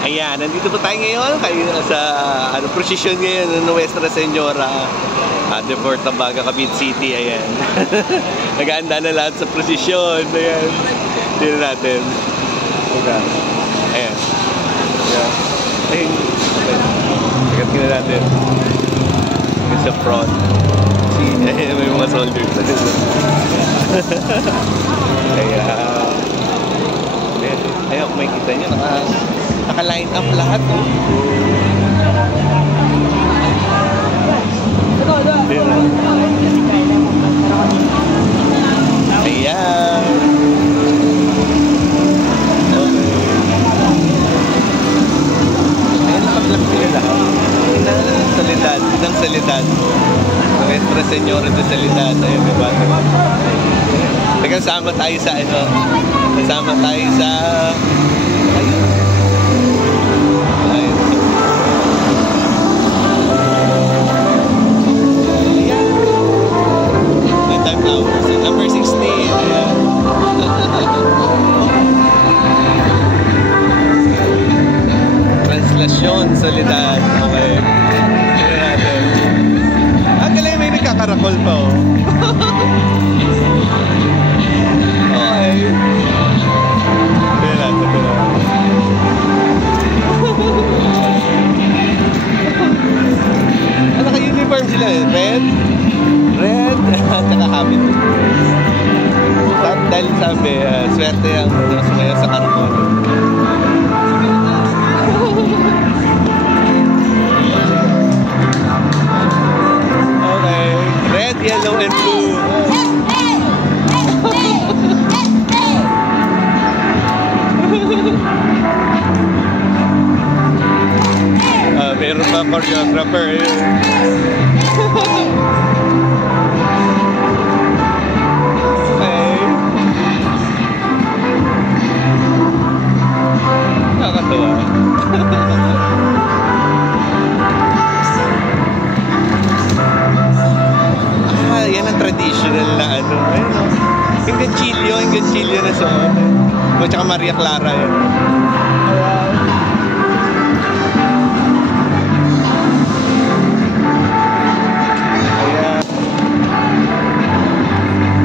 Ayan, nandito po tayo ngayon sa procession ngayon ng Nuestra Señora de Portabaga, Cavite City. Ayan. Nag-aanda na lahat sa procession. Ayan. Tignan natin. Ayan. Ayan. Ayan. Tignan natin. Ayan sa front. Ayan, may mga soldiers. Ayan. Ayan, kung may kita nyo, naka-line up lahat. Oh. Ayan. Ayan, nakablak sila lahat. Inang Salidad. Nuestra Señora de Salidad. Ayan, diba? Nagkasama tayo sa ano. Kasama tayo sa ayun. Number 16. Ayan. Translation Soledad. Okay. Tignan natin. Ang galing, may nagkakarakol pa, oh. Okay. Tignan natin. Naka-uniform sila, eh. Red. At saka habit. Dahil sabi, swerte ang sumayaw sa karakol. Okay. Red, yellow, and blue. Meron pa choreographer. Nakakatawa. Yan ang traditional na ano. Ayun, no? Yung ganchillo na suot. O, tsaka Maria Clara yan. Ayan.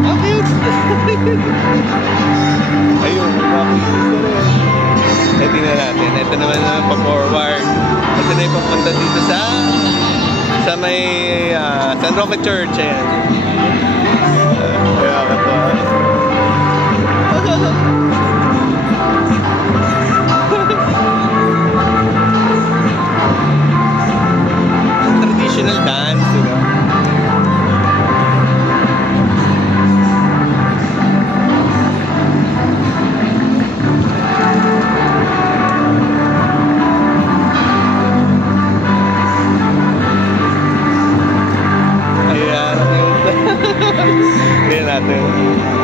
Ang cute! Ayun, tingnan natin. Ito naman pa-forward. Ito na yung papunta dito sa may San Roque Church. Ayan. Kaya ka to. Traditional dance, you know?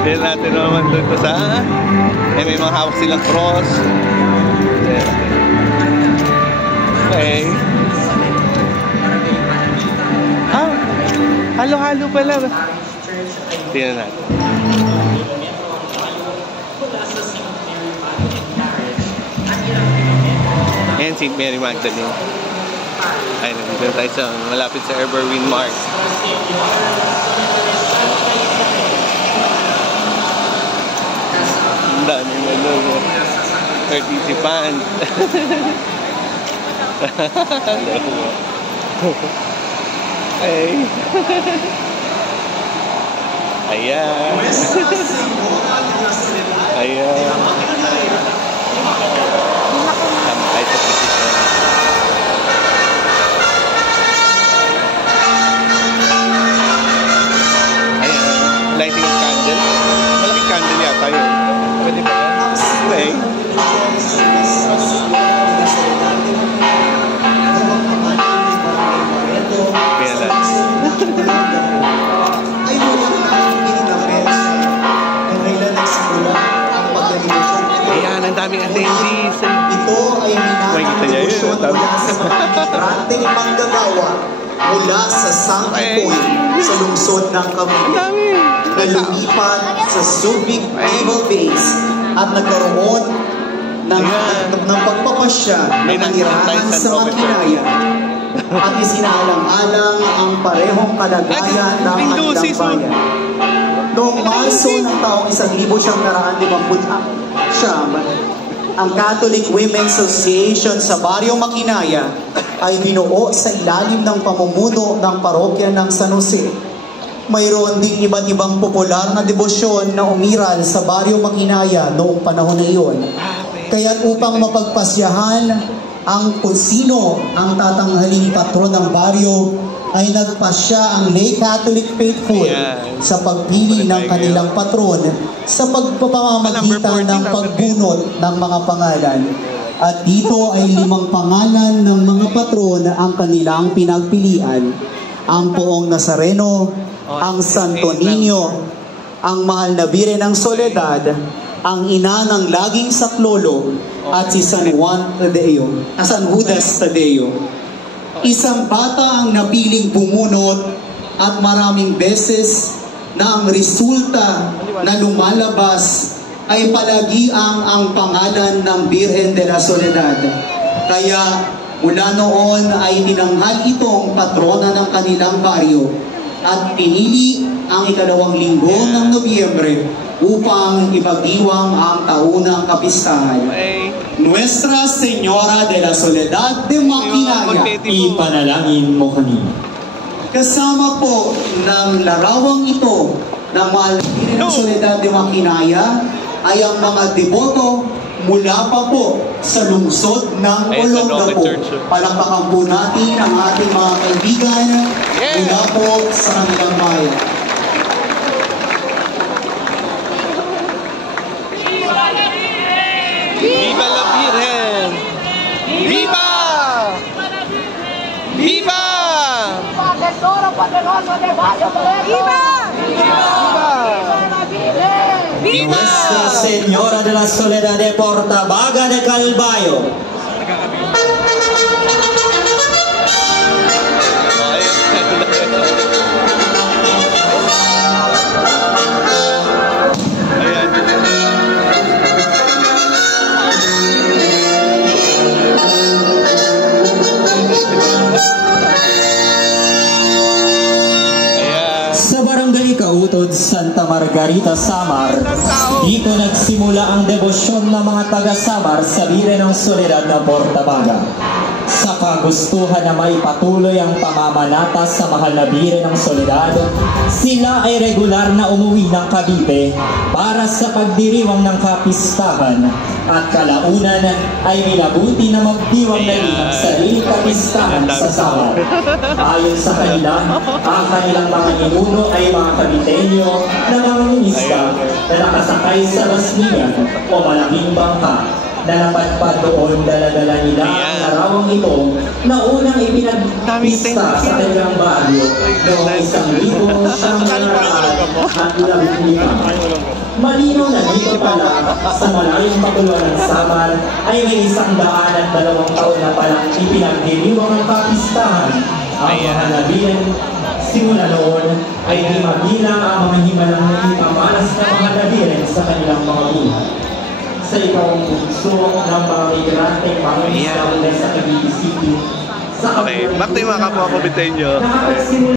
Hindi natin naman doon ko sa may mga hawak silang cross. Okay. Halo-halo pala. Tingnan natin. Ayan, St. Mary Magdalene. Ay, nandito tayo sa malapit sa Everwin Mart. Ang daming ano, participant. Hey. Ayan. Ayan. Sampai sa position. Ayan. Lighting of candle. Malaking candle yata yun. Pwede ba yan? Okay. Kaya lang. Ayan, ang daming attendees. Ito ay minamang mula sa mga migranteng manggagawa mula sa Santi Point sa lungsod ng Cavite na lumipat sa Subic Naval Base at nagkaroon ng pagpapasya siya na manirahan sa makinaya at isinaalang-alang ang parehong kalagayan ng kanilang bayan. Noong Marso ng taong 1959, ang Catholic Women's Association sa Baryo Makinaya ay binuo sa ilalim ng pamumuno ng parokya ng San Jose. Mayroon ding iba't ibang popular na debosyon na umiral sa Baryo Makinaya noong panahon na iyon. Kaya't upang mapagpasyahan ang kung sino ang tatanghaling patron ng baryo, ay nagpasya ang lay Catholic faithful sa pagpili ng kanilang patron sa pagpapamagitan ng pagbunot ng mga pangalan. At dito ay 5 pangalan ng mga patron ang kanilang pinagpilian. Ang Poong Nazareno, ang Santo Niño, ang Mahal na Birhen ng Soledad, ang ina ng laging saklolo, at si San Judas Tadeo. Isang bata ang napiling bumunot at maraming beses na ang resulta na lumalabas ay palagi ang pangalan ng Birhen de la Soledad. Kaya mula noon ay tinanghal itong patrona ng kanilang baryo at pinili ang 2nd linggo ng Nobyembre upang ipagdiwang ang taunang kapistahan. Nuestra Señora de la Soledad de Makinaya, ipanalangin mo kami. Kasama po ng larawang ito ng Mahal na Birhen ng Soledad de Makinaya ay ang mga deboto mula pa po sa lungsod ng Olongapo. Palakpakan po natin ang ating mga kaibigan mula po sa kanilang bayan. Viva la Virgen! Viva! Viva! Tesoro poderoso de Barrio Toledo. ¡Viva! ¡Viva! Nuestra Señora de la Soledad de Portabaga de Calvayo. Sa Barangay Kautod, Santa Margarita, Samar, dito nagsimula ang debosyon ng mga taga-Samar sa Birhen ng Soledad na Portabaga. Sa kagustuhan na maipatuloy ang pamamanata sa Mahal na Birhen ng Soledad, sila ay regular na umuwi ng Cavite para sa pagdiriwang ng kapistahan at kalaunan ay minabuti na magdiwang na rin ang sariling kapistahan sa Samar. Ayon sa kanila, ang kanilang mga ninuno ay mga Caviteño na mga minista na nakasakay sa basnigan o malaking bangka na napadpad doon, dala-dala nila ang larawang ito na unang ipinagpista sa kanilang baryo noong 1900 at 15. Malinaw na dito pala sa malayong paguluan ng Samar ay may 102 taon na palang ipinagdiriwang ang kapistahan. Ang Mahal na Birhen simula noon ay di mabilang ang mga himalang ipamalas na Mahal na Birhen sa kanilang mga buhay. Sa ikawang bunso ng mga migranteng pangulis na mula sa Cavite City. Okay, back to yung mga kapwa Caviteño.